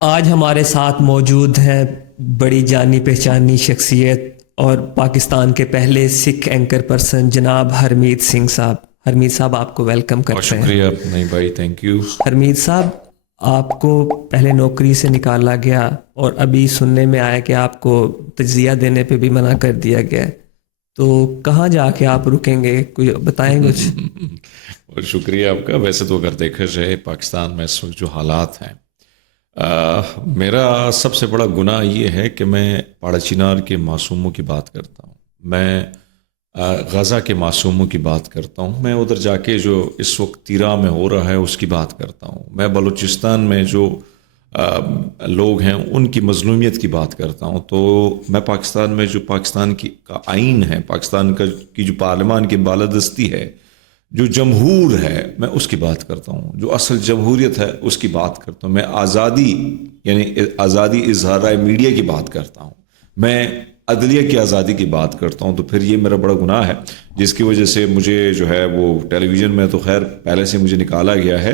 آج ہمارے ساتھ موجود ہیں بڑی جانی پہچانی شخصیت اور پاکستان کے پہلے سکھ اینکر پرسن جناب ہرمیت سنگھ صاحب۔ ہرمیت صاحب آپ کو ویلکم بہت کرتے ہیں۔ شکریہ نہیں بھائی، تھینک یو۔ ہرمیت صاحب، آپ کو پہلے نوکری سے نکالا گیا اور ابھی سننے میں آیا کہ آپ کو تجزیہ دینے پہ بھی منع کر دیا گیا ہے، تو کہاں جا کے آپ رکیں گے؟ کوئی بتائیں کچھ؟ بہت شکریہ آپ کا۔ ویسے تو اگر دیکھا جائے پاکستان میں اس وقت جو حالات ہیں، میرا سب سے بڑا گناہ یہ ہے کہ میں پاڑا چنار کے معصوموں کی بات کرتا ہوں، میں غزہ کے معصوموں کی بات کرتا ہوں، میں ادھر جا کے جو اس وقت تیرا میں ہو رہا ہے اس کی بات کرتا ہوں، میں بلوچستان میں جو لوگ ہیں ان کی مظلومیت کی بات کرتا ہوں، تو میں پاکستان میں جو پاکستان کی کا آئین ہے، پاکستان کی جو پارلیمان کی بالادستی ہے، جو جمہور ہے، میں اس کی بات کرتا ہوں، جو اصل جمہوریت ہے اس کی بات کرتا ہوں، میں آزادی یعنی آزادی اظہار رائے میڈیا کی بات کرتا ہوں، میں عدلیہ کی آزادی کی بات کرتا ہوں۔ تو پھر یہ میرا بڑا گناہ ہے جس کی وجہ سے مجھے جو ہے وہ ٹیلی ویژن میں تو خیر پہلے سے مجھے نکالا گیا ہے،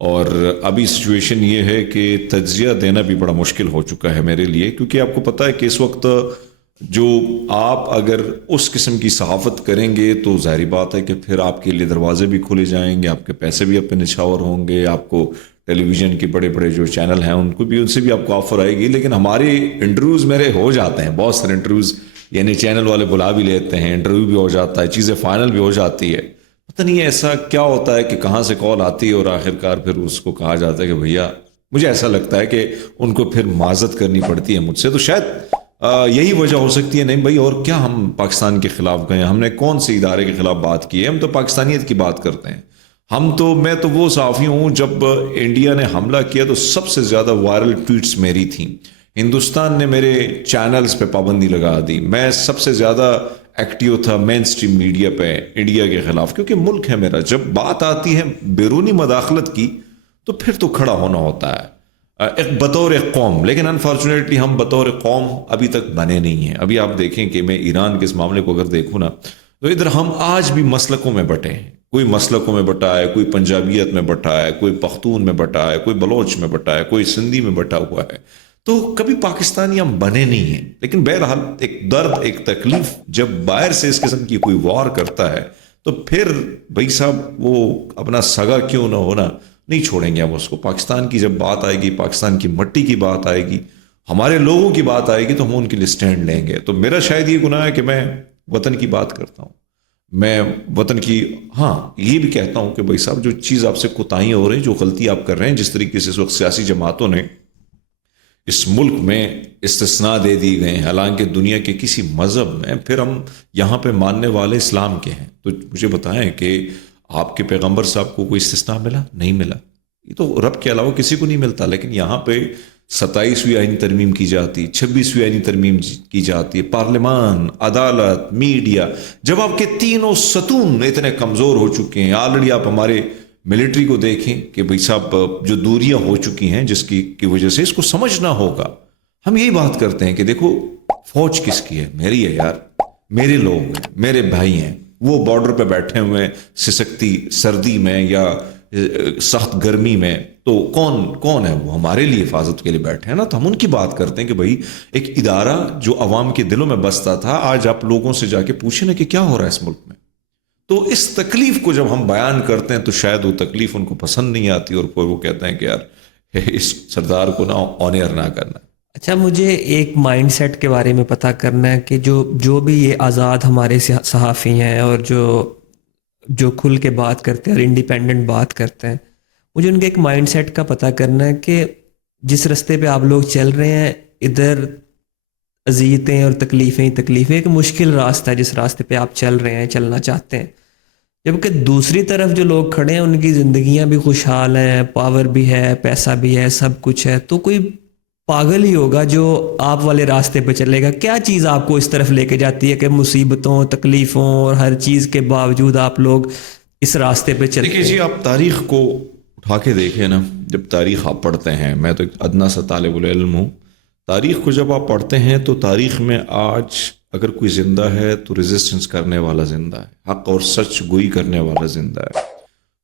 اور ابھی سچویشن یہ ہے کہ تجزیہ دینا بھی بڑا مشکل ہو چکا ہے میرے لیے، کیونکہ آپ کو پتہ ہے کہ اس وقت جو آپ اگر اس قسم کی صحافت کریں گے تو ظاہری بات ہے کہ پھر آپ کے لیے دروازے بھی کھلے جائیں گے، آپ کے پیسے بھی اپنے نچھاور ہوں گے، آپ کو ٹیلی ویژن کے بڑے بڑے جو چینل ہیں ان سے بھی آپ کو آفر آئے گی، لیکن ہمارے انٹرویوز میرے ہو جاتے ہیں، بہت سارے انٹرویوز یعنی چینل والے بلا بھی لیتے ہیں، انٹرویو بھی ہو جاتا ہے، چیزیں فائنل بھی ہو جاتی ہے، پتہ نہیں ایسا کیا ہوتا ہے کہ کہاں سے کال آتی ہے اور آخرکار پھر اس کو کہا جاتا ہے کہ بھیا، مجھے ایسا لگتا ہے کہ ان کو پھر معذرت کرنی پڑتی ہے مجھ سے، تو شاید یہی وجہ ہو سکتی ہے۔ نہیں بھائی، اور کیا ہم پاکستان کے خلاف گئے ہیں؟ ہم نے کون سے ادارے کے خلاف بات کی ہے؟ ہم تو پاکستانیت کی بات کرتے ہیں۔ میں تو وہ صحافی ہوں، جب انڈیا نے حملہ کیا تو سب سے زیادہ وائرل ٹویٹس میری تھیں، ہندوستان نے میرے چینلز پہ پابندی لگا دی، میں سب سے زیادہ ایکٹیو تھا مین اسٹریم میڈیا پہ انڈیا کے خلاف، کیونکہ ملک ہے میرا۔ جب بات آتی ہے بیرونی مداخلت کی تو پھر تو کھڑا ہونا ہوتا ہے بطور ایک قوم، لیکن انفارچونیٹلی ہم بطور قوم ابھی تک بنے نہیں ہیں۔ ابھی آپ دیکھیں کہ میں ایران کے اس معاملے کو اگر دیکھوں نا، تو ادھر ہم آج بھی مسلکوں میں بٹے ہیں، کوئی مسلکوں میں بٹا ہے، کوئی پنجابیت میں بٹا ہے، کوئی پختون میں بٹا ہے، کوئی بلوچ میں بٹا ہے، کوئی سندھی میں بٹا ہوا ہے، تو کبھی پاکستانی ہم بنے نہیں ہیں۔ لیکن بہرحال ایک درد، ایک تکلیف جب باہر سے اس قسم کی کوئی وار کرتا ہے تو پھر بھائی صاحب وہ اپنا سگا کیوں نہ ہونا، نہیں چھوڑیں گے ہم اس کو۔ پاکستان کی جب بات آئے گی، پاکستان کی مٹی کی بات آئے گی، ہمارے لوگوں کی بات آئے گی، تو ہم ان کے لیے سٹینڈ لیں گے۔ تو میرا شاید یہ گناہ ہے کہ میں وطن کی بات کرتا ہوں، میں وطن کی، ہاں یہ بھی کہتا ہوں کہ بھائی صاحب جو چیز آپ سے کوتاہیاں ہو رہی ہیں، جو غلطی آپ کر رہے ہیں، جس طریقے سے اس وقت سیاسی جماعتوں نے اس ملک میں استثناء دے دی گئے ہیں، حالانکہ دنیا کے کسی مذہب میں، پھر ہم یہاں پہ ماننے والے اسلام کے ہیں، تو مجھے بتائیں کہ آپ کے پیغمبر صاحب کو کوئی استثناء ملا؟ نہیں ملا، یہ تو رب کے علاوہ کسی کو نہیں ملتا۔ لیکن یہاں پہ 27ویں آئینی ترمیم کی جاتی، 26ویں آئینی ترمیم کی جاتی ہے، پارلیمان، عدالت، میڈیا، جب آپ کے تینوں ستون اتنے کمزور ہو چکے ہیں، آلریڈی آپ ہمارے ملٹری کو دیکھیں کہ بھائی صاحب جو دوریاں ہو چکی ہیں جس کی وجہ سے اس کو سمجھنا ہوگا۔ ہم یہی بات کرتے ہیں کہ دیکھو فوج کس کی ہے؟ میری ہے یار، میرے لوگ ہیں، میرے بھائی ہیں، وہ بارڈر پہ بیٹھے ہوئے ہیں سسکتی سردی میں یا سخت گرمی میں، تو کون ہے؟ وہ ہمارے لیے حفاظت کے لیے بیٹھے ہیں نا۔ تو ہم ان کی بات کرتے ہیں کہ بھائی ایک ادارہ جو عوام کے دلوں میں بستا تھا، آج آپ لوگوں سے جا کے پوچھیں نا کہ کیا ہو رہا ہے اس ملک میں۔ تو اس تکلیف کو جب ہم بیان کرتے ہیں تو شاید وہ تکلیف ان کو پسند نہیں آتی، اور پھر وہ کہتے ہیں کہ یار اس سردار کو نہ آنر نہ کرنا۔ اچھا، مجھے ایک مائنڈ سیٹ کے بارے میں پتہ کرنا ہے کہ جو بھی یہ آزاد ہمارے صحافی ہیں اور جو کھل کے بات کرتے ہیں اور انڈیپینڈنٹ بات کرتے ہیں، مجھے ان کے ایک مائنڈ سیٹ کا پتہ کرنا ہے کہ جس رستے پہ آپ لوگ چل رہے ہیں، ادھر اذیتیں اور تکلیفیں تکلیفیں، ایک مشکل راستہ ہے جس راستے پہ آپ چل رہے ہیں، چلنا چاہتے ہیں، جبکہ دوسری طرف جو لوگ کھڑے ہیں ان کی زندگیاں بھی خوشحال ہیں، پاور بھی ہے، پیسہ بھی ہے، سب کچھ ہے، تو کوئی پاگل ہی ہوگا جو آپ والے راستے پہ چلے گا۔ کیا چیز آپ کو اس طرف لے کے جاتی ہے کہ مصیبتوں، تکلیفوں اور ہر چیز کے باوجود آپ لوگ اس راستے پہ چلتے دیکھیے ہیں؟ جی، آپ تاریخ کو اٹھا کے دیکھیں نا، جب تاریخ آپ پڑھتے ہیں، میں تو ایک ادنا سا طالب العلم ہوں، تاریخ کو جب آپ پڑھتے ہیں تو تاریخ میں آج اگر کوئی زندہ ہے تو ریزسٹنس کرنے والا زندہ ہے، حق اور سچ گوئی کرنے والا زندہ ہے۔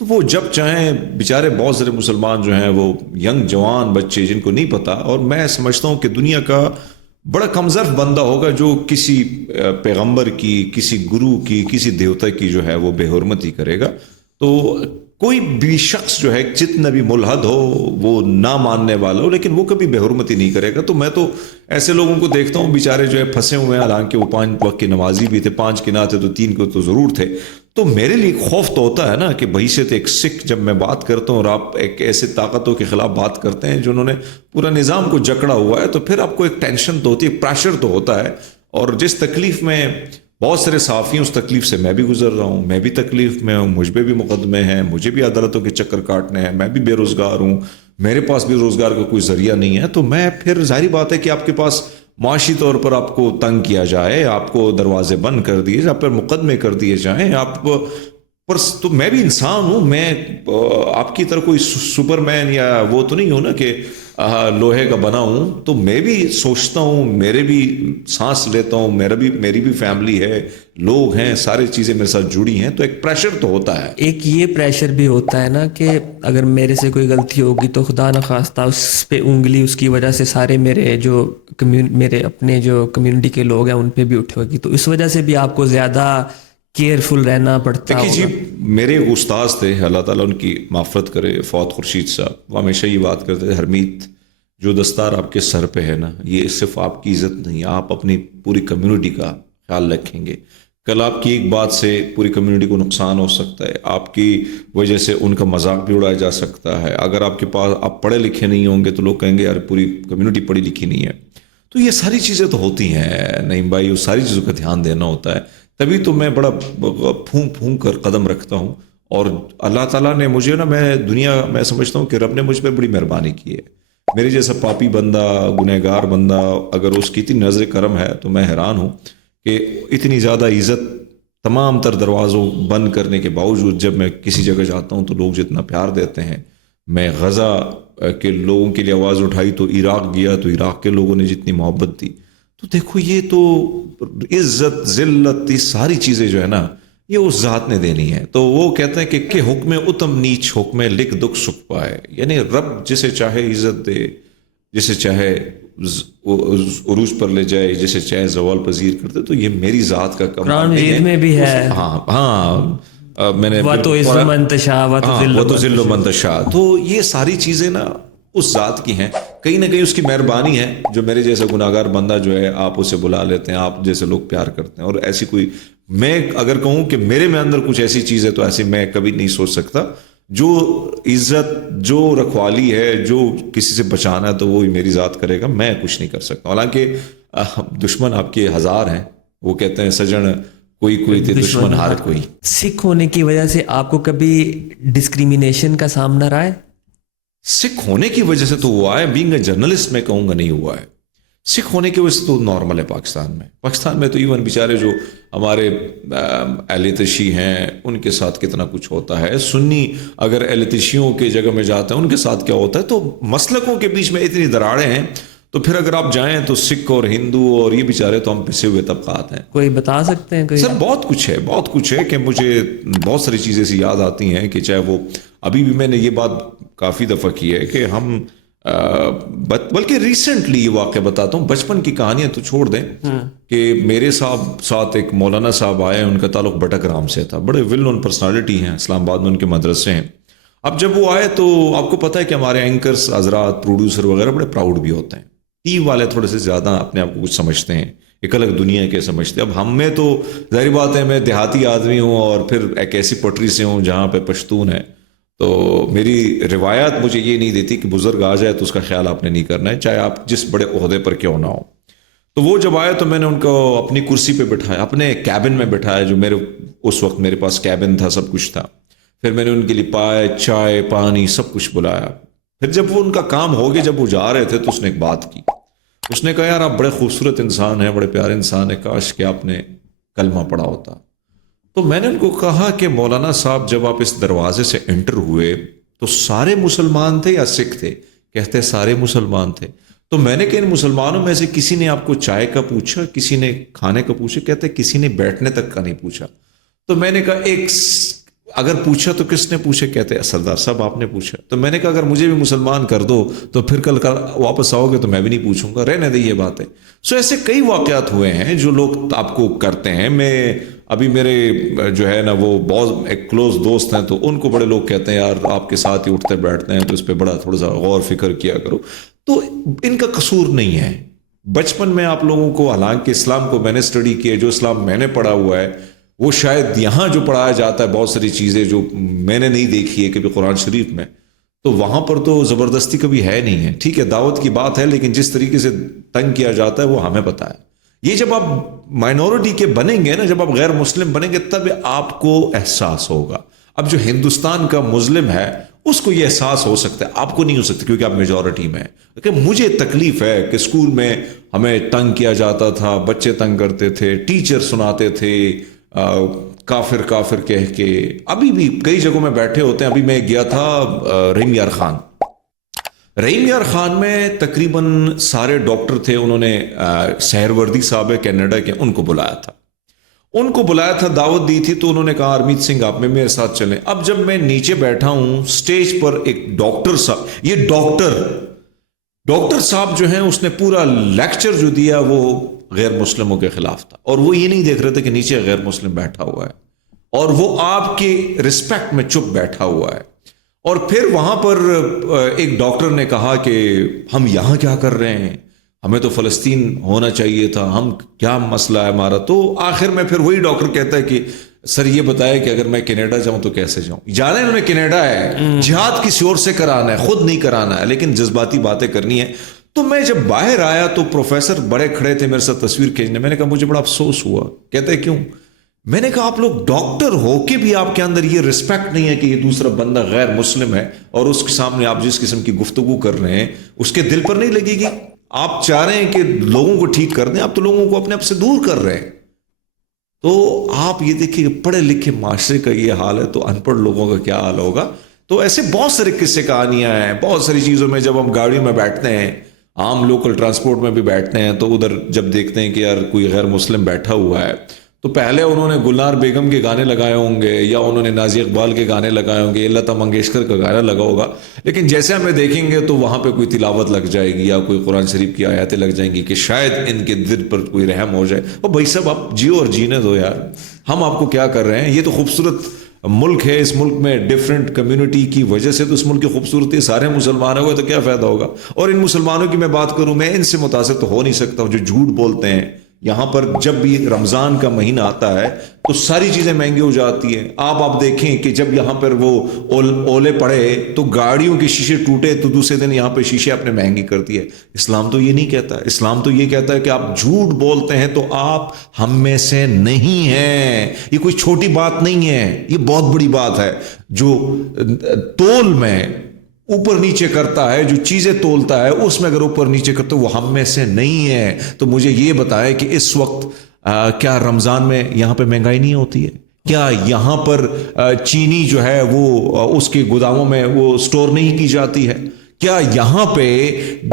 تو وہ جب چاہیں بیچارے بہت سارے مسلمان جو ہیں وہ ینگ جوان بچے جن کو نہیں پتا، اور میں سمجھتا ہوں کہ دنیا کا بڑا کمزرف بندہ ہوگا جو کسی پیغمبر کی، کسی گرو کی، کسی دیوتا کی جو ہے وہ بے حرمتی کرے گا. تو کوئی بھی شخص جو ہے جتنا بھی ملحد ہو، وہ نہ ماننے والا ہو، لیکن وہ کبھی بے حرمتی نہیں کرے گا. تو میں تو ایسے لوگوں کو دیکھتا ہوں بیچارے جو ہے پھنسے ہوئے ہیں، حالانکہ وہ 5 وقت کے نمازی بھی تھے، 5 کے نہ تھے تو 3 کو تو ضرور تھے. تو میرے لیے خوف تو ہوتا ہے نا کہ بحیثیت ایک سکھ جب میں بات کرتا ہوں اور آپ ایک ایسے طاقتوں کے خلاف بات کرتے ہیں جنہوں نے پورا نظام کو جکڑا ہوا ہے، تو پھر آپ کو ایک ٹینشن تو ہوتی ہے، پریشر تو ہوتا ہے. اور جس تکلیف میں بہت سارے صحافی ہیں، اس تکلیف سے میں بھی گزر رہا ہوں، میں بھی تکلیف میں ہوں، مجھ پہ بھی مقدمے ہیں، مجھے بھی عدالتوں کے چکر کاٹنے ہیں، میں بھی بے روزگار ہوں، میرے پاس بھی روزگار کا کوئی ذریعہ نہیں ہے. تو میں پھر ظاہری بات ہے کہ آپ کے پاس معاشی طور پر آپ کو تنگ کیا جائے، آپ کو دروازے بند کر دیے جائیں، آپ پر مقدمے کر دیے جائیں، آپ پر تو میں بھی انسان ہوں، میں آپ کی طرح کوئی سپر مین یا وہ تو نہیں ہوں نا کہ لوہے کا بنا ہوں. تو میں بھی سوچتا ہوں، میرے بھی سانس لیتا ہوں، میری بھی فیملی ہے، لوگ ہیں، ساری چیزیں میرے ساتھ جڑی ہیں. تو ایک پریشر تو ہوتا ہے. ایک یہ پریشر بھی ہوتا ہے نا کہ اگر میرے سے کوئی غلطی ہوگی تو خدا نخواستہ اس پہ انگلی اس کی وجہ سے سارے میرے اپنے جو کمیونٹی کے لوگ ہیں ان پہ بھی اٹھے ہوگی، تو اس وجہ سے بھی آپ کو زیادہ کیئرفل رہنا پڑتا دیکھیے جی، ہوگا. میرے استاذ تھے، اللہ تعالیٰ ان کی معافرت کرے، فوت خورشید صاحب، وہ ہمیشہ یہ بات کرتے تھے، ہرمیت جو دستار آپ کے سر پہ ہے نا، یہ صرف آپ کی عزت نہیں، آپ اپنی پوری کمیونٹی کا خیال رکھیں گے. کل آپ کی ایک بات سے پوری کمیونٹی کو نقصان ہو سکتا ہے، آپ کی وجہ سے ان کا مذاق بھی اڑایا جا سکتا ہے. اگر آپ کے پاس آپ پڑھے لکھے نہیں ہوں گے تو لوگ کہیں گے یار پوری کمیونٹی پڑھی لکھی نہیں ہے. تو یہ ساری چیزیں تو ہوتی ہیں نعیم بھائی، اس ساری چیزوں کا دھیان دینا ہوتا ہے. تبھی تو میں بڑا پھونک کر قدم رکھتا ہوں. اور اللہ تعالیٰ نے مجھے نا، میں سمجھتا ہوں کہ رب نے مجھ پہ بڑی مہربانی کی ہے. میرے جیسا پاپی بندہ، گنہگار بندہ، اگر اس کی اتنی نظر کرم ہے تو میں حیران ہوں کہ اتنی زیادہ عزت تمام تر دروازوں بند کرنے کے باوجود جب میں کسی جگہ جاتا ہوں تو لوگ جتنا پیار دیتے ہیں. میں غزہ کے لوگوں کے لیے آواز اٹھائی تو عراق گیا تو عراق کے لوگوں نے جتنی محبت دی. تو دیکھو یہ تو عزت ذلت، یہ ساری چیزیں جو ہے نا یہ اس ذات نے دینی ہے. تو وہ کہتے ہیں کہ حکم اتم نیچ حکم لکھ دکھ سکھ پائے، یعنی رب جسے چاہے عزت دے، جسے چاہے عروج پر لے جائے، جسے چاہے زوال پذیر کرتے. تو یہ میری ذات کا کمال قرآن نہیں ہے. مجید میں بھی ہے ہاں میں نے وَتُعِزُّ مَن تَشَاءُ وَتُذِلُّ مَن تَشَاءُ. تو یہ ساری چیزیں نا اس ذات کی ہیں، کہیں نہ کہیں اس کی مہربانی ہے جو میرے جیسا گناہگار بندہ جو ہے آپ اسے بلا لیتے ہیں، آپ جیسے لوگ پیار کرتے ہیں. اور ایسی کوئی، میں اگر کہوں کہ میرے میں اندر کچھ ایسی چیز ہے تو ایسی میں کبھی نہیں سوچ سکتا. جو عزت، جو رکھوالی ہے، جو کسی سے بچانا ہے تو وہ میری ذات کرے گا، میں کچھ نہیں کر سکتا. حالانکہ دشمن آپ کے ہزار ہیں، وہ کہتے ہیں سجن کوئی تھے دشمن ہار کوئی. سکھ ہونے کی وجہ سے آپ کو کبھی ڈسکریمنیشن کا سامنا رہا ہے؟ سکھ ہونے کی وجہ سے تو ہوا ہے، بینگ اے جرنلسٹ میں کہوں گا نہیں ہوا ہے. سکھ ہونے کی وجہ سے تو نارمل ہے. پاکستان میں تو ایون بیچارے جو ہمارے اہل تشیع ہیں ان کے ساتھ کتنا کچھ ہوتا ہے. سنی اگر اہل تشیعوں کی جگہ میں جاتے ہیں ان کے ساتھ کیا ہوتا ہے. تو مسلکوں کے بیچ میں اتنی دراڑیں ہیں. تو پھر اگر آپ جائیں تو سکھ اور ہندو اور یہ بیچارے تو ہم پسے ہوئے طبقات ہیں. کوئی بتا سکتے ہیں؟ سر بہت کچھ ہے کہ مجھے بہت ساری چیزیں سے یاد آتی ہیں کہ چاہے وہ ابھی بھی میں نے یہ بات کافی دفعہ کی ہے کہ ہم بلکہ ریسنٹلی یہ واقعہ بتاتا ہوں، بچپن کی کہانیاں تو چھوڑ دیں کہ میرے ساتھ ایک مولانا صاحب آئے، ان کا تعلق بٹک رام سے تھا، بڑے ویل نون پرسنالٹی ہیں، اسلام آباد میں ان کے مدرسے ہیں. اب جب وہ آئے تو آپ کو پتہ ہے کہ ہمارے اینکرز حضرات، پروڈیوسر وغیرہ بڑے پراؤڈ بھی ہوتے ہیں. ٹی وی والے تھوڑے سے زیادہ اپنے آپ کو کچھ سمجھتے ہیں، ایک الگ دنیا کے سمجھتے ہیں. اب ہم میں تو ظاہری بات ہے میں دیہاتی آدمی ہوں اور پھر ایک ایسی پٹری سے ہوں جہاں پہ پشتون ہے. تو میری روایات مجھے یہ نہیں دیتی کہ بزرگ آ جائے تو اس کا خیال آپ نے نہیں کرنا ہے، چاہے آپ جس بڑے عہدے پر کیوں نہ ہو. تو وہ جب آئے تو میں نے ان کو اپنی کرسی پہ بٹھایا، اپنے کیبن میں بٹھایا، جو اس وقت میرے پاس کیبن تھا، سب کچھ تھا. پھر میں نے ان کے لیے پائے، چائے، پانی سب کچھ بلایا. پھر جب وہ ان کا کام ہو گیا، جب وہ جا رہے تھے تو اس نے ایک بات کی. اس نے کہا یار آپ بڑے خوبصورت انسان ہیں، بڑے پیارے انسان ہیں، کاش کہ آپ نے کلمہ پڑھا ہوتا. تو میں نے ان کو کہا کہ مولانا صاحب جب آپ اس دروازے سے انٹر ہوئے تو سارے مسلمان تھے یا سکھ تھے؟ کہتے سارے مسلمان تھے. تو میں نے کہا ان مسلمانوں میں سے کسی نے آپ کو چائے کا پوچھا، کسی نے کھانے کا پوچھا؟ کہتے کسی نے بیٹھنے تک کا نہیں پوچھا. تو میں نے کہا ایک اگر پوچھا تو کس نے پوچھا؟ کہتے ہیں سردار صاحب آپ نے پوچھا. تو میں نے کہا اگر مجھے بھی مسلمان کر دو تو پھر کل واپس آؤ گے تو میں بھی نہیں پوچھوں گا، رہنے دیں یہ باتیں. سو ایسے کئی واقعات ہوئے ہیں جو لوگ آپ کو کرتے ہیں. میں ابھی میرے جو ہے نا وہ بہت ایک کلوز دوست ہیں، تو ان کو بڑے لوگ کہتے ہیں یار آپ کے ساتھ ہی اٹھتے بیٹھتے ہیں تو اس پہ بڑا تھوڑا سا غور فکر کیا کرو. تو ان کا قصور نہیں ہے. بچپن میں آپ لوگوں کو، حالانکہ اسلام کو میں نے اسٹڈی کیا، جو اسلام میں نے پڑھا ہوا ہے وہ شاید یہاں جو پڑھایا جاتا ہے بہت ساری چیزیں جو میں نے نہیں دیکھی ہے کہ قرآن شریف میں، تو وہاں پر تو زبردستی کبھی ہے نہیں ہے. ٹھیک ہے دعوت کی بات ہے، لیکن جس طریقے سے تنگ کیا جاتا ہے وہ ہمیں پتہ ہے. یہ جب آپ مائنورٹی کے بنیں گے نا، جب آپ غیر مسلم بنیں گے تب آپ کو احساس ہوگا. اب جو ہندوستان کا مسلم ہے اس کو یہ احساس ہو سکتا ہے، آپ کو نہیں ہو سکتا کیونکہ آپ میجورٹی میں ہیں. کہ مجھے تکلیف ہے کہ اسکول میں ہمیں تنگ کیا جاتا تھا، بچے تنگ کرتے تھے، ٹیچر سناتے تھے کافر کافر کہہ کے. ابھی بھی کئی جگہوں میں بیٹھے ہوتے ہیں. ابھی میں گیا تھا رحیم یار خان. رحیم یار خان میں تقریباً سارے ڈاکٹر تھے. انہوں نے سہروردی صاحب ہے کینیڈا کے، ان کو بلایا تھا. دعوت دی تھی. تو انہوں نے کہا ارمیت سنگھ آپ میں میرے ساتھ چلیں. اب جب میں نیچے بیٹھا ہوں سٹیج پر ایک ڈاکٹر صاحب، یہ ڈاکٹر صاحب جو ہیں اس نے پورا لیکچر جو دیا وہ غیر مسلموں کے خلاف تھا. اور وہ یہ نہیں دیکھ رہے تھے کہ نیچے غیر مسلم بیٹھا ہوا ہے اور وہ آپ کے رسپیکٹ میں چپ بیٹھا ہوا ہے. اور پھر وہاں پر ایک ڈاکٹر نے کہا کہ ہم یہاں کیا کر رہے ہیں، ہمیں تو فلسطین ہونا چاہیے تھا، ہم کیا مسئلہ ہے ہمارا. تو آخر میں پھر وہی ڈاکٹر کہتا ہے کہ سر یہ بتائے کہ اگر میں کینیڈا جاؤں تو کیسے جاؤں. جانا انہوں نے کینیڈا ہے، جہاد کسی اور سے کرانا ہے، خود نہیں کرانا ہے، لیکن جذباتی باتیں کرنی ہے. تو میں جب باہر آیا تو پروفیسر بڑے کھڑے تھے میرے ساتھ تصویر کھینچنے. میں نے کہا مجھے بڑا افسوس ہوا. کہتے کیوں؟ میں نے کہا آپ لوگ ڈاکٹر ہو کے بھی آپ کے اندر یہ رسپیکٹ نہیں ہے کہ یہ دوسرا بندہ غیر مسلم ہے اور اس کے سامنے آپ جس قسم کی گفتگو کر رہے ہیں اس کے دل پر نہیں لگے گی. آپ چاہ رہے ہیں کہ لوگوں کو ٹھیک کر دیں، آپ تو لوگوں کو اپنے آپ سے دور کر رہے ہیں. تو آپ یہ دیکھیے کہ پڑھے لکھے معاشرے کا یہ حال ہے تو ان پڑھ لوگوں کا کیا حال ہوگا. تو ایسے بہت سارے قصے کہانیاں ہیں. بہت ساری چیزوں میں جب ہم گاڑیوں میں بیٹھتے ہیں، عام لوکل ٹرانسپورٹ میں بھی بیٹھتے ہیں، تو ادھر جب دیکھتے ہیں کہ یار کوئی غیر مسلم بیٹھا ہوا ہے تو پہلے انہوں نے گلنار بیگم کے گانے لگائے ہوں گے یا انہوں نے نازی اقبال کے گانے لگائے ہوں گے، لتا منگیشکر کا گانا لگا ہوگا. لیکن جیسے ہمیں دیکھیں گے تو وہاں پہ کوئی تلاوت لگ جائے گی یا کوئی قرآن شریف کی آیاتیں لگ جائیں گی کہ شاید ان کے دل پر کوئی رحم ہو جائے. اور بھائی صاحب آپ جیو اور جینے دو یار، ہم آپ کو کیا کر رہے ہیں. یہ تو خوبصورت ملک ہے، اس ملک میں ڈفرینٹ کمیونٹی کی وجہ سے تو اس ملک کی خوبصورتی، سارے مسلمان ہوئے تو کیا فائدہ ہوگا. اور ان مسلمانوں کی میں بات کروں، میں ان سے متاثر تو ہو نہیں سکتا ہوں جو جھوٹ بولتے ہیں. یہاں پر جب بھی رمضان کا مہینہ آتا ہے تو ساری چیزیں مہنگی ہو جاتی ہیں. آپ دیکھیں کہ جب یہاں پر وہ اولے پڑے تو گاڑیوں کے شیشے ٹوٹے تو دوسرے دن یہاں پہ شیشے اپنے مہنگی کرتی ہے. اسلام تو یہ نہیں کہتا. اسلام تو یہ کہتا ہے کہ آپ جھوٹ بولتے ہیں تو آپ ہم میں سے نہیں ہیں. یہ کوئی چھوٹی بات نہیں ہے، یہ بہت بڑی بات ہے. جو تول میں اوپر نیچے کرتا ہے، جو چیزیں تولتا ہے اس میں اگر اوپر نیچے کرتا ہے وہ ہم میں سے نہیں ہے. تو مجھے یہ بتائے کہ اس وقت کیا رمضان میں یہاں پہ مہنگائی نہیں ہوتی ہے؟ کیا یہاں پر چینی جو ہے وہ اس کے گوداموں میں وہ سٹور نہیں کی جاتی ہے؟ کیا یہاں پہ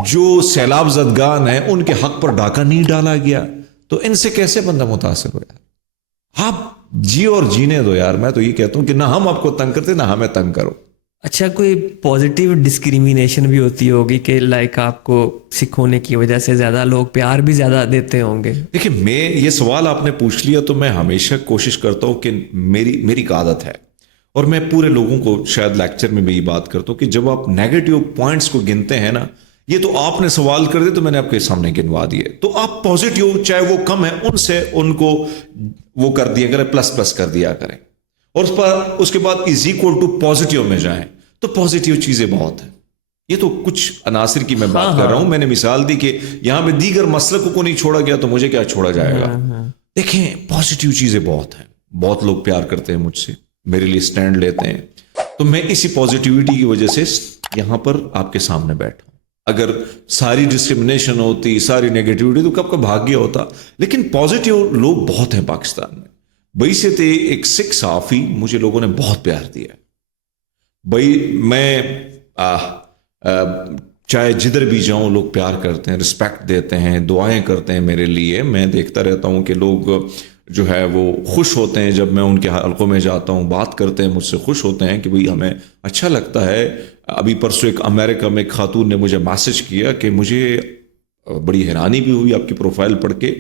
جو سیلاب زدگان ہیں ان کے حق پر ڈاکہ نہیں ڈالا گیا؟ تو ان سے کیسے بندہ متاثر ہو یار؟ آپ جیو اور جینے دو یار. میں تو یہ کہتا ہوں کہ نہ ہم آپ کو تنگ کرتے نہ ہمیں تنگ کرو. اچھا کوئی پازیٹیو ڈسکریمینیشن بھی ہوتی ہوگی کہ لائک آپ کو سکھ ہونے کی وجہ سے زیادہ لوگ پیار بھی زیادہ دیتے ہوں گے؟ دیکھیں میں یہ سوال آپ نے پوچھ لیا تو میں ہمیشہ کوشش کرتا ہوں کہ میری ایک عادت ہے اور میں پورے لوگوں کو شاید لیکچر میں بھی یہ بات کرتا ہوں کہ جب آپ نیگیٹو پوائنٹس کو گنتے ہیں نا، یہ تو آپ نے سوال کر دیا تو میں نے آپ کے سامنے گنوا دیے، تو آپ پازیٹیو چاہے وہ کم ہے ان سے ان کو وہ کر دیا کریں، پلس پلس کر دیا کریں. اور اس کے بعد از اکول ٹو پازیٹیو میں جائیں تو پازیٹیو چیزیں بہت ہیں. یہ تو کچھ عناصر کی میں بات کر رہا ہوں. میں نے مثال دی کہ یہاں پہ دیگر مسلکوں کو نہیں چھوڑا گیا تو مجھے کیا چھوڑا جائے گا. دیکھیں پازیٹیو چیزیں بہت ہیں. بہت لوگ پیار کرتے ہیں مجھ سے، میرے لیے سٹینڈ لیتے ہیں، تو میں اسی پازیٹیوٹی کی وجہ سے یہاں پر آپ کے سامنے بیٹھا ہوں. اگر ساری ڈسکرمنیشن ہوتی، ساری نیگیٹیوٹی تو کب کا بھاگ گیا ہوتا. لیکن پازیٹیو لوگ بہت ہیں پاکستان میں. بھائی سے تھے ایک سکھ صحافی، مجھے لوگوں نے بہت پیار دیا. بھائی میں چاہے جدھر بھی جاؤں لوگ پیار کرتے ہیں، رسپیکٹ دیتے ہیں، دعائیں کرتے ہیں میرے لیے. میں دیکھتا رہتا ہوں کہ لوگ جو ہے وہ خوش ہوتے ہیں جب میں ان کے حلقوں میں جاتا ہوں, بات کرتے ہیں مجھ سے, خوش ہوتے ہیں کہ بھئی ہمیں اچھا لگتا ہے. ابھی پرسوں ایک امریکہ میں ایک خاتون نے مجھے میسج کیا کہ مجھے بڑی حیرانی بھی ہوئی آپ کی پروفائل پڑھ کے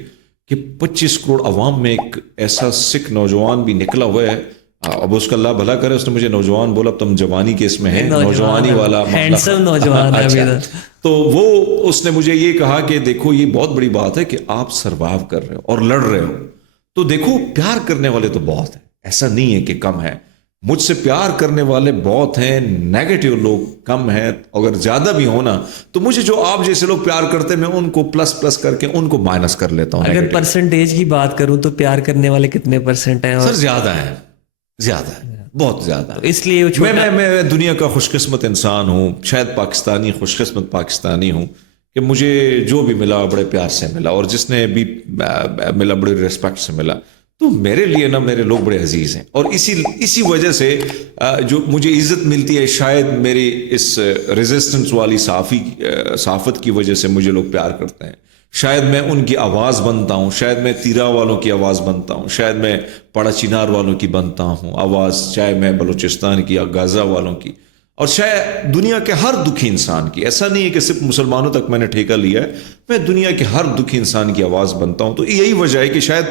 کہ 25 کروڑ عوام میں ایک ایسا سکھ نوجوان بھی نکلا ہوا ہے. اب اس کا اللہ بھلا کرے, اس نے مجھے نوجوان بولا, اب تم جوانی کے اس میں ہیں, نوجوانی والا ہینڈسم نوجوان ہے. اچھا, تو وہ اس نے مجھے یہ کہا کہ دیکھو یہ بہت بڑی بات ہے کہ آپ سروائیو کر رہے ہو اور لڑ رہے ہو. تو دیکھو پیار کرنے والے تو بہت ہیں, ایسا نہیں ہے کہ کم ہے. مجھ سے پیار کرنے والے بہت ہیں, نیگیٹو لوگ کم ہیں. اگر زیادہ بھی ہونا تو مجھے جو آپ جیسے لوگ پیار کرتے ہیں میں ان کو پلس کر کے ان کو مائنس کر لیتا ہوں. اگر پرسنٹیج کی بات کروں تو پیار کرنے والے کتنے پرسنٹ ہیں؟ سر زیادہ ہیں, زیادہ ہے, بہت زیادہ. اس لیے میں دنیا کا خوش قسمت انسان ہوں, شاید پاکستانی, خوش قسمت پاکستانی ہوں کہ مجھے جو بھی ملا بڑے پیار سے ملا, اور جس نے بھی ملا بڑے ریسپیکٹ سے ملا. تو میرے لیے نا میرے لوگ بڑے عزیز ہیں, اور اسی وجہ سے جو مجھے عزت ملتی ہے شاید میری اس ریزسٹنس والی صحافت کی وجہ سے مجھے لوگ پیار کرتے ہیں. شاید میں ان کی آواز بنتا ہوں, شاید میں تیرا والوں کی آواز بنتا ہوں, شاید میں پاڑا چنار والوں کی بنتا ہوں آواز, چاہے میں بلوچستان کی یا غزہ والوں کی, اور شاید دنیا کے ہر دکھی انسان کی. ایسا نہیں ہے کہ صرف مسلمانوں تک میں نے ٹھیکہ لیا ہے, میں دنیا کے ہر دکھی انسان کی آواز بنتا ہوں. تو یہی وجہ ہے کہ شاید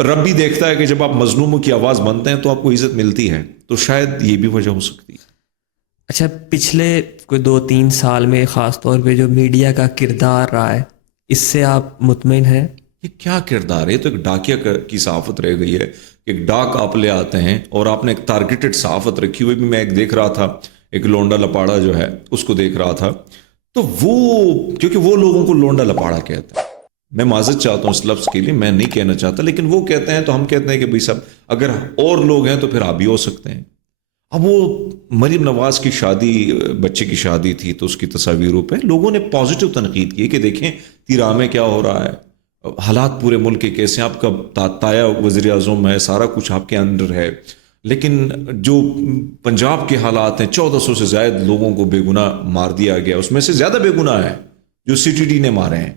رب بھی دیکھتا ہے کہ جب آپ مظلوموں کی آواز بنتے ہیں تو آپ کو عزت ملتی ہے, تو شاید یہ بھی وجہ ہو سکتی ہے. اچھا, پچھلے کوئی 2-3 سال میں خاص طور پہ جو میڈیا کا کردار رہا ہے, اس سے آپ مطمئن ہیں؟ یہ کیا کردار ہے؟ یہ تو ایک ڈاکیا کی صحافت رہ گئی ہے. ایک ڈاک آپ لے آتے ہیں اور آپ نے ایک ٹارگیٹڈ صحافت رکھی ہوئی. بھی میں ایک دیکھ رہا تھا, ایک لونڈا لپاڑا جو ہے اس کو دیکھ رہا تھا, تو وہ کیونکہ وہ لوگوں کو لونڈا لپاڑا کہتے ہیں, میں معذرت چاہتا ہوں اس لفظ کے لیے, میں نہیں کہنا چاہتا, لیکن وہ کہتے ہیں تو ہم کہتے ہیں کہ بھئی سب اگر اور لوگ ہیں تو پھر آپ بھی ہو سکتے ہیں. اب وہ مریم نواز کی شادی, بچے کی شادی تھی, تو اس کی تصاویروں پہ لوگوں نے پازیٹیو تنقید کی کہ دیکھیں تیرا میں کیا ہو رہا ہے, حالات پورے ملک کے کیسے ہیں, آپ کا تایا وزیر اعظم ہے, سارا کچھ آپ کے اندر ہے, لیکن جو پنجاب کے حالات ہیں 1400 سے زائد لوگوں کو بے گناہ مار دیا گیا, اس میں سے زیادہ بے گناہ ہیں جو CTD نے مارے ہیں.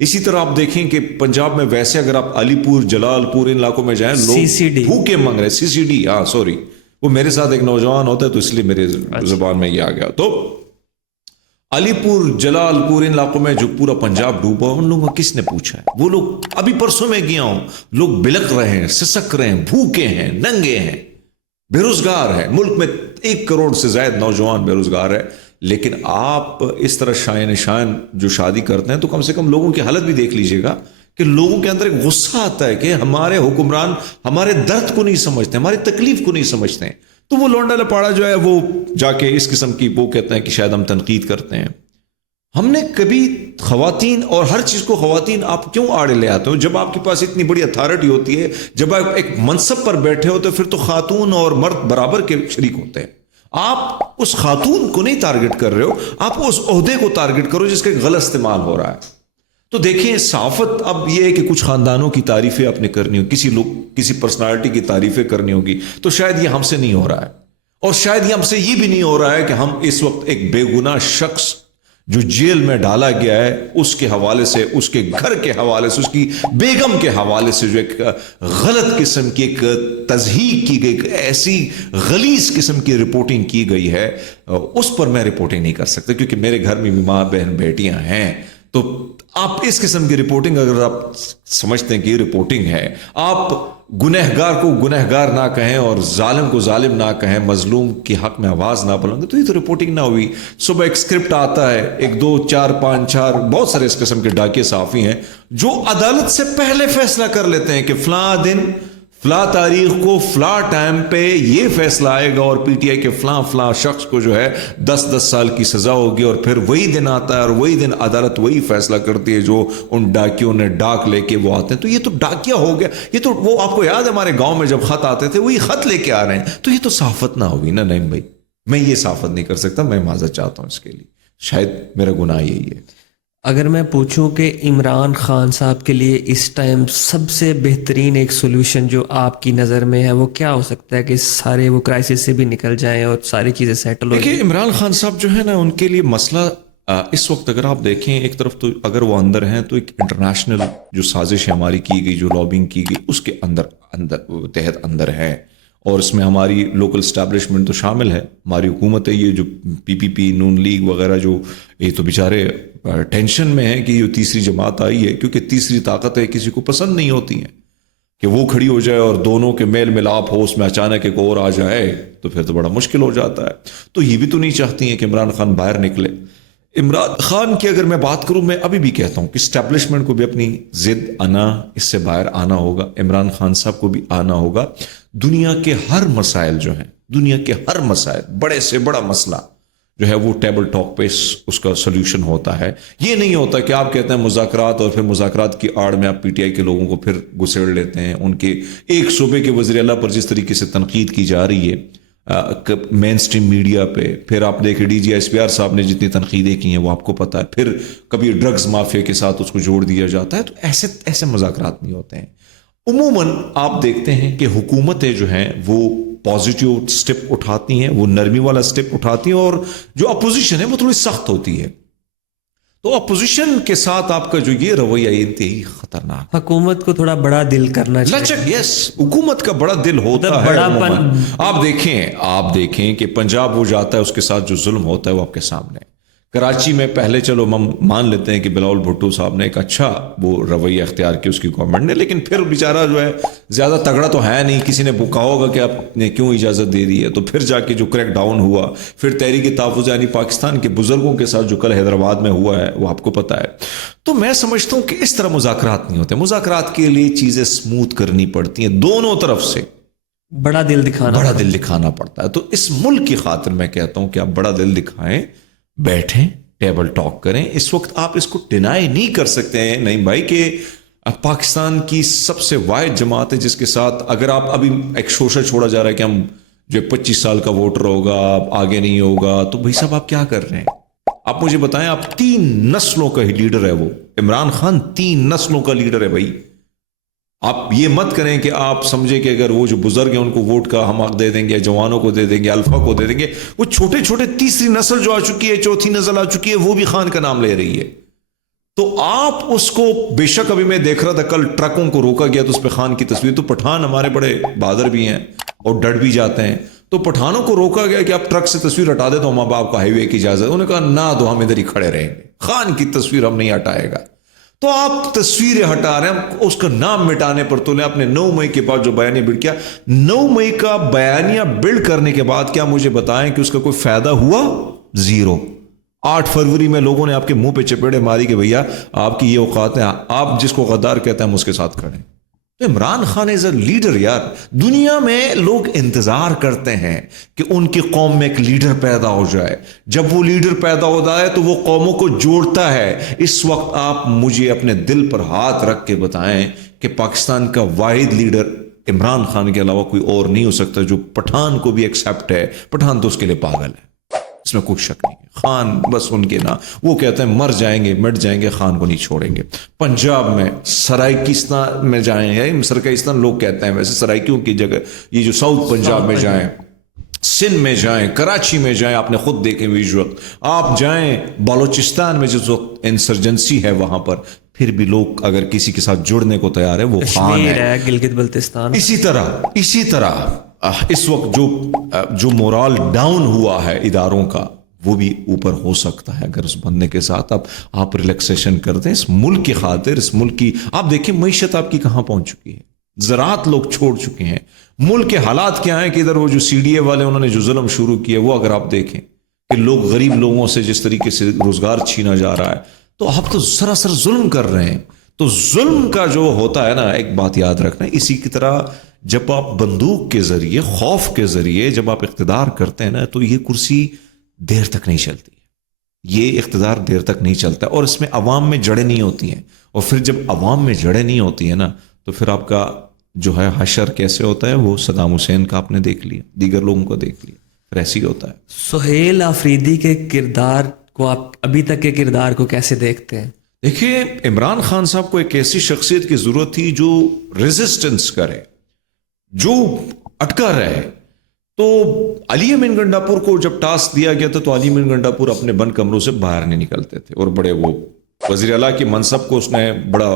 اسی طرح آپ دیکھیں کہ پنجاب میں ویسے اگر آپ علی پور, جلال پور, ان علاقوں میں جائیں لوگ بھوکے مانگ رہے ہیں. CCD, ہاں سوری, وہ میرے ساتھ ایک نوجوان ہوتا ہے تو اس لیے میرے زبان میں یہ آ گیا. تو علی پور, جلال پور, ان علاقوں میں جو پورا پنجاب ڈوبا, ان لوگوں کو کس نے پوچھا ہے؟ وہ لوگ ابھی پرسوں میں گیا ہوں, لوگ بلک رہے ہیں, سسک رہے ہیں, بھوکے ہیں, ننگے ہیں, بے روزگار ہیں. ملک میں 1 کروڑ سے زائد نوجوان بے روزگار ہے. لیکن آپ اس طرح شائن جو شادی کرتے ہیں تو کم سے کم لوگوں کی حالت بھی دیکھ لیجئے گا کہ لوگوں کے اندر ایک غصہ آتا ہے کہ ہمارے حکمران ہمارے درد کو نہیں سمجھتے, ہماری تکلیف کو نہیں سمجھتے ہیں. تو وہ لونڈا لپاڑا جو ہے وہ جا کے اس قسم کی وہ کہتے ہیں کہ شاید ہم تنقید کرتے ہیں. ہم نے کبھی خواتین اور ہر چیز کو خواتین آپ کیوں آڑے لے آتے ہو؟ جب آپ کے پاس اتنی بڑی اتھارٹی ہوتی ہے, جب آپ ایک منصب پر بیٹھے ہو, تو پھر تو خاتون اور مرد برابر کے شریک ہوتے ہیں. آپ اس خاتون کو نہیں ٹارگٹ کر رہے ہو, آپ اس عہدے کو ٹارگٹ کرو جس کا غلط استعمال ہو رہا ہے. تو دیکھیں صحافت اب یہ ہے کہ کچھ خاندانوں کی تعریفیں آپ نے کرنی ہو, کسی پرسنالٹی کی تعریفیں کرنی ہوگی, تو شاید یہ ہم سے نہیں ہو رہا ہے, اور شاید یہ ہم سے یہ بھی نہیں ہو رہا ہے کہ ہم اس وقت ایک بے گناہ شخص جو جیل میں ڈالا گیا ہے اس کے حوالے سے, اس کے گھر کے حوالے سے, اس کی بیگم کے حوالے سے جو ایک غلط قسم کی ایک تضحیق کی گئی, ایسی غلیظ قسم کی رپورٹنگ کی گئی ہے, اس پر میں رپورٹنگ نہیں کر سکتا کیونکہ میرے گھر میں بھی ماں بہن بیٹیاں ہیں. تو آپ اس قسم کی رپورٹنگ اگر آپ سمجھتے ہیں کہ یہ رپورٹنگ ہے, آپ گنہگار کو گنہگار نہ کہیں اور ظالم کو ظالم نہ کہیں, مظلوم کی حق میں آواز نہ بلند, تو یہ تو رپورٹنگ نہ ہوئی. صبح ایک اسکرپٹ آتا ہے, 1 2 4 5 4 بہت سارے اس قسم کے ڈاکیے صحافی ہیں جو عدالت سے پہلے فیصلہ کر لیتے ہیں کہ فلاں دن فلاں تاریخ کو فلاں ٹائم پہ یہ فیصلہ آئے گا اور پی ٹی آئی کے فلاں شخص کو جو ہے 10 سال کی سزا ہوگی, اور پھر وہی دن آتا ہے اور وہی دن عدالت وہی فیصلہ کرتی ہے جو ان ڈاکیوں نے ڈاک لے کے وہ آتے ہیں. تو یہ تو ڈاکیا ہو گیا. یہ تو وہ آپ کو یاد ہے ہمارے گاؤں میں جب خط آتے تھے وہی خط لے کے آ رہے ہیں, تو یہ تو صحافت نہ ہوگی نا. نہیں بھائی, میں یہ صحافت نہیں کر سکتا, میں معذرت چاہتا ہوں اس کے لیے, شاید میرا گناہ یہی ہے. اگر میں پوچھوں کہ عمران خان صاحب کے لیے اس ٹائم سب سے بہترین ایک سولوشن جو آپ کی نظر میں ہے وہ کیا ہو سکتا ہے کہ سارے وہ کرائسس سے بھی نکل جائیں اور ساری چیزیں سیٹل ہو جائیں؟ دیکھیے عمران خان صاحب جو ہے نا, ان کے لیے مسئلہ اس وقت اگر آپ دیکھیں ایک طرف تو اگر وہ اندر ہیں تو ایک انٹرنیشنل جو سازش ہماری کی گئی، جو لابنگ کی گئی، اس کے تحت اندر ہے، اور اس میں ہماری لوکل اسٹیبلشمنٹ تو شامل ہے، ہماری حکومت ہے، یہ جو پی نون لیگ وغیرہ جو یہ تو بیچارے ٹینشن میں ہیں کہ یہ تیسری جماعت آئی ہے، کیونکہ تیسری طاقتیں کسی کو پسند نہیں ہوتی ہیں کہ وہ کھڑی ہو جائے اور دونوں کے میل ملاپ ہو، اس میں اچانک ایک اور آ جائے تو پھر تو بڑا مشکل ہو جاتا ہے. تو یہ بھی تو نہیں چاہتی ہیں کہ عمران خان باہر نکلے. عمران خان کی اگر میں بات کروں، میں ابھی بھی کہتا ہوں کہ اسٹیبلشمنٹ کو بھی اپنی ضد اس سے باہر آنا ہوگا. عمران خان صاحب کو بھی آنا ہوگا. دنیا کے ہر مسائل جو ہیں، دنیا کے ہر مسائل، بڑے سے بڑا مسئلہ جو ہے وہ ٹیبل ٹاک پہ اس کا سولوشن ہوتا ہے. یہ نہیں ہوتا کہ آپ کہتے ہیں مذاکرات، اور پھر مذاکرات کی آڑ میں آپ پی ٹی آئی کے لوگوں کو پھر گسیڑ لیتے ہیں. ان کے ایک صوبے کے وزیر اعلیٰ پر جس طریقے سے تنقید کی جا رہی ہے مین سٹریم میڈیا پہ، پھر آپ دیکھیں D G S P R صاحب نے جتنی تنقیدیں کی ہیں وہ آپ کو پتا ہے، پھر کبھی ڈرگز مافیا کے ساتھ اس کو جوڑ دیا جاتا ہے. تو ایسے مذاکرات نہیں ہوتے ہیں. عموماً آپ دیکھتے ہیں کہ حکومتیں جو ہیں وہ پازیٹیو سٹیپ اٹھاتی ہیں، وہ نرمی والا سٹیپ اٹھاتی ہیں، اور جو اپوزیشن ہے وہ تھوڑی سخت ہوتی ہے. تو اپوزیشن کے ساتھ آپ کا جو یہ رویہ یہ انتہائی خطرناک. حکومت کو تھوڑا بڑا دل کرنا چاہیے. لچک، یس، حکومت کا بڑا دل ہوتا ہے. بڑا عموماً آپ دیکھیں کہ پنجاب وہ جاتا ہے، اس کے ساتھ جو ظلم ہوتا ہے وہ آپ کے سامنے ہے. کراچی میں پہلے چلو ہم مان لیتے ہیں کہ بلاول بھٹو صاحب نے ایک اچھا وہ رویہ اختیار کیا اس کی گورنمنٹ نے، لیکن پھر بیچارہ جو ہے زیادہ تگڑا تو ہے نہیں. کسی نے کہا ہوگا کہ آپ نے کیوں اجازت دے دی ہے، تو پھر جا کے جو کریک ڈاؤن ہوا، پھر تحریک تحفظ یعنی پاکستان کے بزرگوں کے ساتھ جو کل حیدرآباد میں ہوا ہے وہ آپ کو پتا ہے. تو میں سمجھتا ہوں کہ اس طرح مذاکرات نہیں ہوتے. مذاکرات کے لیے چیزیں سموتھ کرنی پڑتی ہیں، دونوں طرف سے بڑا دل دکھانا پڑتا ہے. تو اس ملک کی خاطر میں کہتا ہوں کہ آپ بڑا دل دکھائیں، بیٹھیں، ٹیبل ٹاک کریں. اس وقت آپ اس کو ڈینائی نہیں کر سکتے ہیں نہیں بھائی کہ پاکستان کی سب سے واحد جماعت ہے جس کے ساتھ اگر آپ ابھی ایک شوشہ چھوڑا جا رہا ہے کہ ہم جو 25 سال کا ووٹر ہوگا آگے نہیں ہوگا، تو بھائی صاحب آپ کیا کر رہے ہیں؟ آپ مجھے بتائیں، آپ 3 نسلوں کا ہی لیڈر ہے وہ عمران خان، 3 نسلوں کا لیڈر ہے بھائی. آپ یہ مت کریں کہ آپ سمجھے کہ اگر وہ جو بزرگ ہیں ان کو ووٹ کا ہم حق دے دیں گے، جوانوں کو دے دیں گے، الفا کو دے دیں گے. وہ چھوٹے چھوٹے تیسری نسل جو آ چکی ہے، چوتھی نسل آ چکی ہے، وہ بھی خان کا نام لے رہی ہے. تو آپ اس کو، بے شک ابھی میں دیکھ رہا تھا کل ٹرکوں کو روکا گیا تو اس پہ خان کی تصویر، تو پٹھان ہمارے بڑے بہادر بھی ہیں اور ڈٹ بھی جاتے ہیں، تو پٹھانوں کو روکا گیا کہ آپ ٹرک سے تصویر ہٹا دے تو ہم آپ کو ہائی وے کی اجازت. انہوں نے کہا نہ دو، ہم ادھر ہی کھڑے رہیں گے، خان کی تصویر ہم نہیں ہٹائے گا. تو آپ تصویریں ہٹا رہے ہیں، اس کا نام مٹانے پر تو لیں. آپ نے 9 مئی کے بعد جو بیانیہ بلڈ کیا، 9 مئی کا بیانیہ بلڈ کرنے کے بعد کیا مجھے بتائیں کہ اس کا کوئی فائدہ ہوا؟ 0. 8 فروری میں لوگوں نے آپ کے منہ پہ چپیڑے ماری کہ بھیا آپ کی یہ اوقات ہیں، آپ جس کو غدار کہتے ہیں ہم اس کے ساتھ کھڑے ہیں. عمران خان از اے لیڈر یار. دنیا میں لوگ انتظار کرتے ہیں کہ ان کی قوم میں ایک لیڈر پیدا ہو جائے. جب وہ لیڈر پیدا ہوتا ہے تو وہ قوموں کو جوڑتا ہے. اس وقت آپ مجھے اپنے دل پر ہاتھ رکھ کے بتائیں کہ پاکستان کا واحد لیڈر عمران خان کے علاوہ کوئی اور نہیں ہو سکتا جو پٹھان کو بھی ایکسیپٹ ہے. پٹھان تو اس کے لیے پاگل ہے، اس میں کوئی شک نہیں ہے. خان بس ان کے نا، وہ کہتے ہیں مر جائیں گے مٹ جائیں گے، خان کو نہیں چھوڑیں گے. پنجاب میں سرائکیستان میں جائیں، سرائکیستان لوگ کہتے ہیں، ویسے سرائکیوں کی جگہ یہ جو ساؤتھ پنجاب میں جائیں، سندھ میں جائیں، کراچی میں جائیں، آپ نے خود دیکھیں ویژول. آپ جائیں بلوچستان میں جس وقت انسرجنسی ہے وہاں پر، پھر بھی لوگ اگر کسی کے ساتھ جڑنے کو تیار ہے وہ خان ہے. گلگت بلتستان اسی طرح اس وقت جو مورال ڈاؤن ہوا ہے اداروں کا، وہ بھی اوپر ہو سکتا ہے اگر اس بندے کے ساتھ آپ ریلیکسیشن کر دیں. اس ملک کی خاطر، اس ملک کی آپ دیکھیں معیشت آپ کی کہاں پہنچ چکی ہے. زراعت لوگ چھوڑ چکے ہیں. ملک کے حالات کیا ہیں کہ ادھر وہ جو سی ڈی اے والے انہوں نے جو ظلم شروع کیا، وہ اگر آپ دیکھیں کہ لوگ غریب لوگوں سے جس طریقے سے روزگار چھینا جا رہا ہے، تو آپ تو سراسر ظلم کر رہے ہیں. تو ظلم کا جو ہوتا ہے نا، ایک بات یاد رکھنا، اسی کی طرح جب آپ بندوق کے ذریعے، خوف کے ذریعے جب آپ اقتدار کرتے ہیں نا، تو یہ کرسی دیر تک نہیں چلتی، یہ اقتدار دیر تک نہیں چلتا، اور اس میں عوام میں جڑیں نہیں ہوتی ہیں. اور پھر جب عوام میں جڑیں نہیں ہوتی ہیں نا، تو پھر آپ کا جو ہے حشر کیسے ہوتا ہے، وہ صدام حسین کا آپ نے دیکھ لیا، دیگر لوگوں کو دیکھ لیا، پھر ایسے ہی ہوتا ہے. سہیل آفریدی کے کردار کو آپ ابھی تک کے کردار کو کیسے دیکھتے ہیں؟ دیکھیں، عمران خان صاحب کو ایک ایسی شخصیت کی ضرورت تھی جو ریزسٹنس کرے، جو اٹکا رہے. تو علی امین گنڈاپور کو جب ٹاسک دیا گیا تھا تو علی امین گنڈاپور اپنے بند کمروں سے باہر نہیں نکلتے تھے اور بڑے وہ وزیر اعلیٰ کی منصب کو اس نے بڑا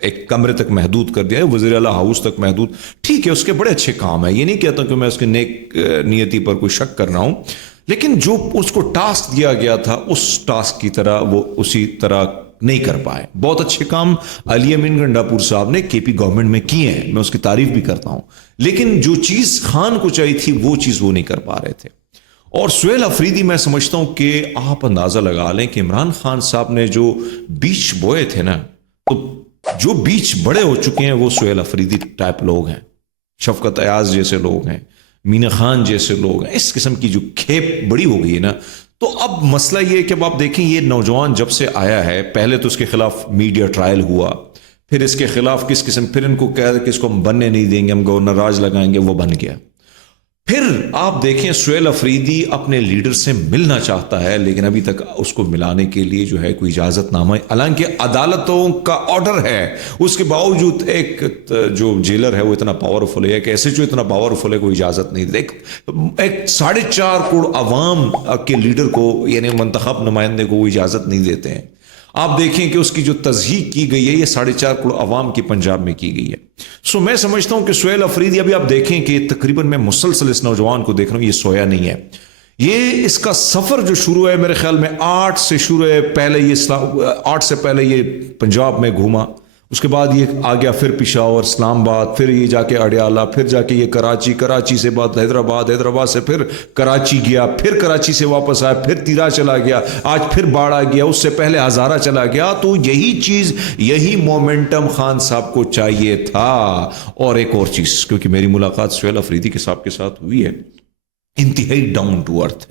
ایک کمرے تک محدود کر دیا ہے, وزیر اعلیٰ ہاؤس تک محدود. ٹھیک ہے, اس کے بڑے اچھے کام ہیں, یہ نہیں کہتا کہ میں اس کے نیک نیتی پر کوئی شک کر رہا ہوں, لیکن جو اس کو ٹاسک دیا گیا تھا اس ٹاسک کی طرح وہ اسی طرح نہیں کر پائے. بہت اچھے کام علی امین گنڈاپور صاحب نے کے پی گورنمنٹ میں کیے ہیں, میں اس کی تعریف بھی کرتا ہوں, لیکن جو چیز خان کو چاہیے تھی وہ چیز وہ نہیں کر پا رہے تھے. اور سہیل افریدی میں سمجھتا ہوں کہ آپ اندازہ لگا لیں کہ عمران خان صاحب نے جو بیچ بوئے تھے نا, تو جو بیچ بڑے ہو چکے ہیں وہ سہیل افریدی ٹائپ لوگ ہیں, شفقت ایاز جیسے لوگ ہیں, مینا خان جیسے لوگ ہیں. اس قسم کی جو کھیپ بڑی ہو گئی ہے نا, تو اب مسئلہ یہ ہے کہ اب آپ دیکھیں یہ نوجوان جب سے آیا ہے, پہلے تو اس کے خلاف میڈیا ٹرائل ہوا, پھر اس کے خلاف کس قسم, پھر ان کو کہہ کہ اس کو ہم بننے نہیں دیں گے, ہم گورنر راج لگائیں گے, وہ بن گیا. پھر آپ دیکھیں سہیل افریدی اپنے لیڈر سے ملنا چاہتا ہے, لیکن ابھی تک اس کو ملانے کے لیے جو ہے کوئی اجازت نامہ, حالانکہ عدالتوں کا آرڈر ہے, اس کے باوجود ایک جو جیلر ہے وہ اتنا پاورفل ہے, ایک ایس ایچ او اتنا پاورفل ہے, کوئی اجازت نہیں دیتے. ایک 4.5 کروڑ عوام کے لیڈر کو یعنی منتخب نمائندے کو وہ اجازت نہیں دیتے ہیں. آپ دیکھیں کہ اس کی جو تضحیق کی گئی ہے یہ 4.5 کروڑ عوام کی پنجاب میں کی گئی ہے. سو میں سمجھتا ہوں کہ سہیل افریدی, ابھی آپ دیکھیں کہ تقریباً میں مسلسل اس نوجوان کو دیکھ رہا ہوں, یہ سویا نہیں ہے. یہ اس کا سفر جو شروع ہے میرے خیال میں 8 سے شروع ہے, پہلے یہ 8 سے پہلے یہ پنجاب میں گھوما, اس کے بعد یہ آ گیا پھر پشاور, اسلام آباد, پھر یہ جا کے اڈیالہ, پھر جا کے یہ کراچی, کراچی سے بعد حیدرآباد, حیدرآباد سے پھر کراچی گیا, پھر کراچی سے واپس آیا, پھر تیرا چلا گیا, آج پھر باڑہ گیا, اس سے پہلے ہزارہ چلا گیا. تو یہی چیز, یہی مومنٹم خان صاحب کو چاہیے تھا. اور ایک اور چیز, کیونکہ میری ملاقات سہیل افریدی کے صاحب کے ساتھ ہوئی ہے, انتہائی ڈاؤن ٹو ارتھ ہے.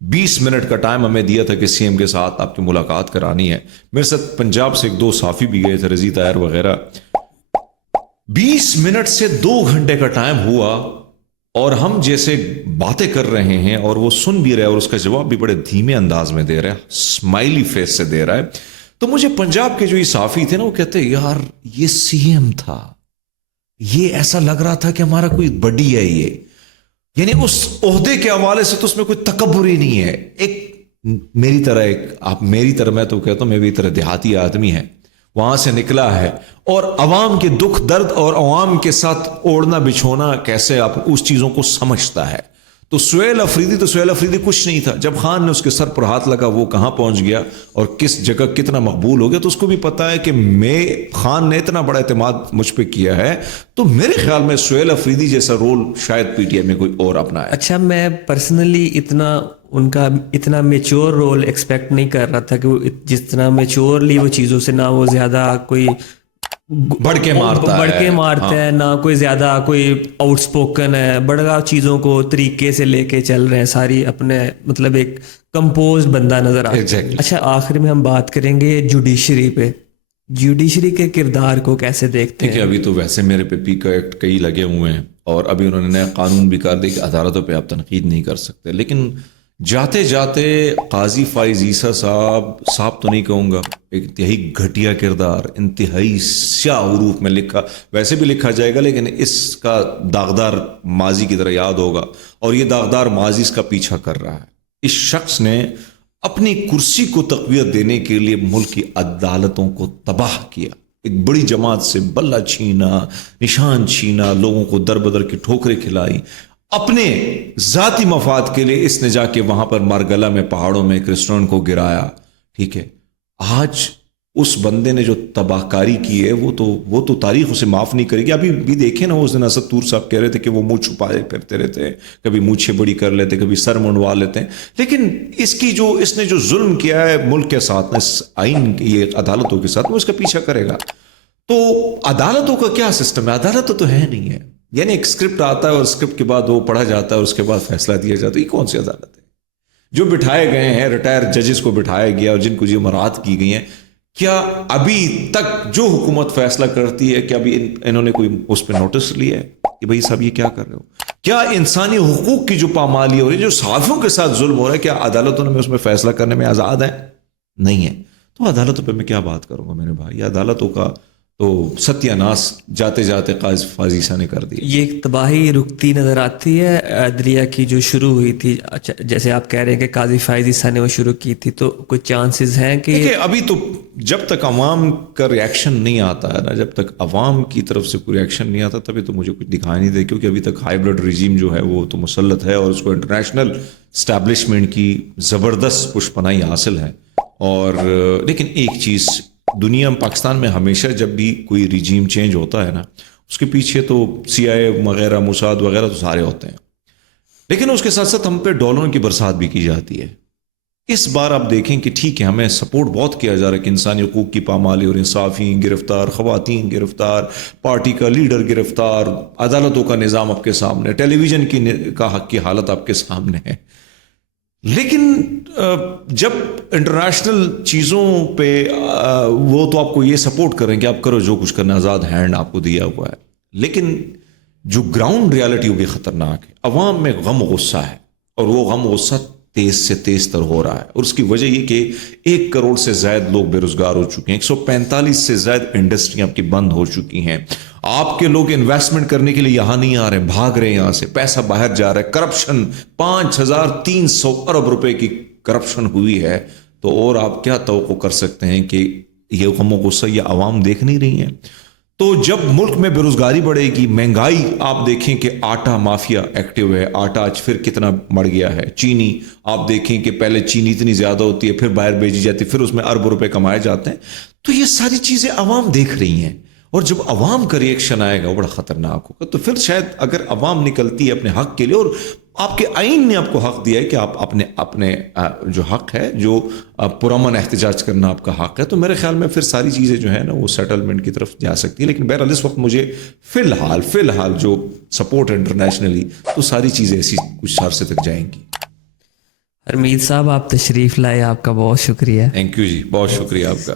20 منٹ کا ٹائم ہمیں دیا تھا کہ سی ایم کے ساتھ آپ کی ملاقات کرانی ہے. میرے ساتھ پنجاب سے 1-2 صحافی بھی گئے تھے, رضی طاہر وغیرہ. 20 منٹ سے 2 گھنٹے کا ٹائم ہوا اور ہم جیسے باتیں کر رہے ہیں اور وہ سن بھی رہے اور اس کا جواب بھی بڑے دھیمے انداز میں دے رہا ہے, اسمائلی فیس سے دے رہا ہے. تو مجھے پنجاب کے جو یہ صحافی تھے نا, وہ کہتے ہیں یار یہ سی ایم تھا, یہ ایسا لگ رہا تھا کہ ہمارا کوئی بڈی ہے یہ, یعنی اس عہدے کے حوالے سے تو اس میں کوئی تکبر ہی نہیں ہے. ایک میری طرح, ایک آپ میری طرح, میں تو کہتا ہوں میں بھی طرح دیہاتی آدمی ہے, وہاں سے نکلا ہے اور عوام کے دکھ درد اور عوام کے ساتھ اوڑھنا بچھونا کیسے آپ اس چیزوں کو سمجھتا ہے. تو سہیل افریدی کچھ نہیں تھا. جب خان نے اس کے سر پر ہاتھ لگا وہ کہاں پہنچ گیا اور کس جگہ کتنا مقبول ہو گیا, تو اس کو بھی پتا ہے کہ خان نے اتنا بڑا اعتماد مجھ پہ کیا ہے, تو میرے خیال میں سہیل افریدی جیسا رول شاید پی ٹی آئی میں کوئی اور اپنایا. اچھا, میں پرسنلی ان کا اتنا میچور رول ایکسپیکٹ نہیں کر رہا تھا کہ وہ جس طرح میچورلی وہ چیزوں سے, نہ وہ زیادہ کوئی بڑھ کے مارتا ہے, نہ کوئی زیادہ کوئی آؤٹ سپوکن ہے, بڑا چیزوں کو طریقے سے لے کے چل رہے ہیں, ساری اپنے مطلب ایک کمپوز بندہ نظر آ رہا ہے. اچھا, آخر میں ہم بات کریں گے جوڈیشری پہ. جوڈیشری کے کردار کو کیسے دیکھتے ہیں؟ ابھی تو ویسے میرے پہ پیکا ایکٹ کئی لگے ہوئے ہیں اور ابھی انہوں نے نیا قانون بھی کر دیا کہ عدالتوں پہ آپ تنقید نہیں کر سکتے, لیکن جاتے جاتے قاضی فائز عیسیٰ صاحب تو نہیں کہوں گا, ایک انتہائی گھٹیا کردار, انتہائی سیاہ حروف میں لکھا, ویسے بھی لکھا جائے گا لیکن اس کا داغدار ماضی کی طرح یاد ہوگا, اور یہ داغدار ماضی اس کا پیچھا کر رہا ہے. اس شخص نے اپنی کرسی کو تقویت دینے کے لیے ملک کی عدالتوں کو تباہ کیا, ایک بڑی جماعت سے بلہ چھینا, نشان چھینا, لوگوں کو در بدر کی ٹھوکریں کھلائی, اپنے ذاتی مفاد کے لیے اس نے جا کے وہاں پر مارگلہ میں پہاڑوں میں ایک ریسٹورنٹ کو گرایا. ٹھیک ہے, آج اس بندے نے جو تباہ کاری کی ہے وہ تو تاریخ اسے معاف نہیں کرے گی. ابھی بھی دیکھیں نا, اس دن اسد طور صاحب کہہ رہے تھے کہ وہ منہ چھپائے پھرتے رہتے ہیں, کبھی مونچھیں بڑی کر لیتے, کبھی سر منڈوا لیتے ہیں, لیکن اس نے جو ظلم کیا ہے ملک کے ساتھ, اس آئین یہ عدالتوں کے ساتھ, وہ اس کا پیچھا کرے گا. تو عدالتوں کا کیا سسٹم ہے؟ عدالت تو ہے نہیں ہے, یعنی ایک اسکرپٹ آتا ہے اور اسکرپٹ کے بعد وہ پڑھا جاتا ہے اور اس کے بعد فیصلہ دیا جاتا ہے. یہ کون سی عدالت ہے؟ جو بٹھائے گئے ہیں ریٹائر ججز کو بٹھایا گیا اور جن کو جو مراد کی گئی ہیں, کیا ابھی تک جو حکومت فیصلہ کرتی ہے کیا ابھی انہوں نے کوئی اس پہ نوٹس لیا ہے کہ بھائی صاحب یہ کیا کر رہے ہو؟ کیا انسانی حقوق کی جو پامالی ہو رہی ہے, جو صحافیوں کے ساتھ ظلم ہو رہا ہے, کیا عدالتوں نے اس میں فیصلہ کرنے میں آزاد ہیں؟ نہیں ہے. تو عدالتوں پہ میں کیا بات کروں گا میرے بھائی؟ عدالتوں کا تو ستیہ ناس جاتے جاتے قاضی فاضل عیسیٰ نے کر دیا. یہ ایک تباہی رکتی نظر آتی ہے عدلیہ کی جو شروع ہوئی تھی. اچھا جیسے آپ کہہ رہے ہیں کہ قاضی فائز عیسیٰ نے وہ شروع کی تھی, تو کوئی چانسز ہیں کہ دیکھیں ابھی تو جب تک عوام کا ریئیکشن نہیں آتا ہے نا, جب تک عوام کی طرف سے کوئی ریئیکشن نہیں آتا تبھی تو مجھے کچھ دکھائی نہیں دے, کیونکہ ابھی تک ہائیبرڈ ریجیم جو ہے وہ تو مسلط ہے اور اس کو انٹرنیشنل اسٹیبلشمنٹ کی زبردست پشپناہی حاصل ہے. اور لیکن ایک چیز دنیا میں, پاکستان میں ہمیشہ جب بھی کوئی ریجیم چینج ہوتا ہے نا, اس کے پیچھے تو CIA وغیرہ موساد وغیرہ تو سارے ہوتے ہیں, لیکن اس کے ساتھ ساتھ ہم پہ ڈالروں کی برسات بھی کی جاتی ہے. اس بار آپ دیکھیں کہ ٹھیک ہے ہمیں سپورٹ بہت کیا جا رہا ہے کہ انسانی حقوق کی پامالی اور انصافی گرفتار, خواتین گرفتار, پارٹی کا لیڈر گرفتار, عدالتوں کا نظام آپ کے سامنے, ٹیلی ویژن کا حق کی حالت آپ کے سامنے ہے. لیکن جب انٹرنیشنل چیزوں پہ وہ تو آپ کو یہ سپورٹ کریں کہ آپ کرو جو کچھ کرنا, آزاد ہینڈ آپ کو دیا ہوا ہے, لیکن جو گراؤنڈ ریالٹی وہ بھی خطرناک ہے. عوام میں غم و غصہ ہے اور وہ غم و غصہ تیز سے تیز تر ہو رہا ہے, اور اس کی وجہ یہ کہ 1 کروڑ سے زائد لوگ بے روزگار ہو چکے ہیں, 145 سے زائد انڈسٹریاں آپ کی بند ہو چکی ہیں, آپ کے لوگ انویسٹمنٹ کرنے کے لیے یہاں نہیں آ رہے, بھاگ رہے ہیں یہاں سے, پیسہ باہر جا رہا ہے, کرپشن 5300 ارب روپے کی کرپشن ہوئی ہے. تو اور آپ کیا توقع کر سکتے ہیں کہ یہ غم و غصہ یہ عوام دیکھ نہیں رہی ہیں. تو جب ملک میں بے روزگاری بڑھے گی, مہنگائی, آپ دیکھیں کہ آٹا مافیا ایکٹیو ہے, آٹا آج پھر کتنا بڑھ گیا ہے, چینی آپ دیکھیں کہ پہلے چینی اتنی زیادہ ہوتی ہے پھر باہر بھیجی جاتی ہے, پھر اس میں ارب روپے کمائے جاتے ہیں. تو یہ ساری چیزیں عوام دیکھ رہی ہیں, اور جب عوام کا ریئیکشن آئے گا وہ بڑا خطرناک ہوگا. تو پھر شاید اگر عوام نکلتی ہے اپنے حق کے لیے, اور آپ کے آئین نے آپ کو حق دیا ہے کہ آپ اپنے جو حق ہے, جو پرامن احتجاج کرنا آپ کا حق ہے, تو میرے خیال میں پھر ساری چیزیں جو ہے نا وہ سیٹلمنٹ کی طرف جا سکتی ہیں. لیکن بہرحال اس وقت مجھے فی الحال جو سپورٹ انٹرنیشنلی, تو ساری چیزیں ایسی کچھ عرصے تک جائیں گی. حمید صاحب آپ تشریف لائے, آپ کا بہت شکریہ. تھینک یو جی, بہت شکریہ آپ کا.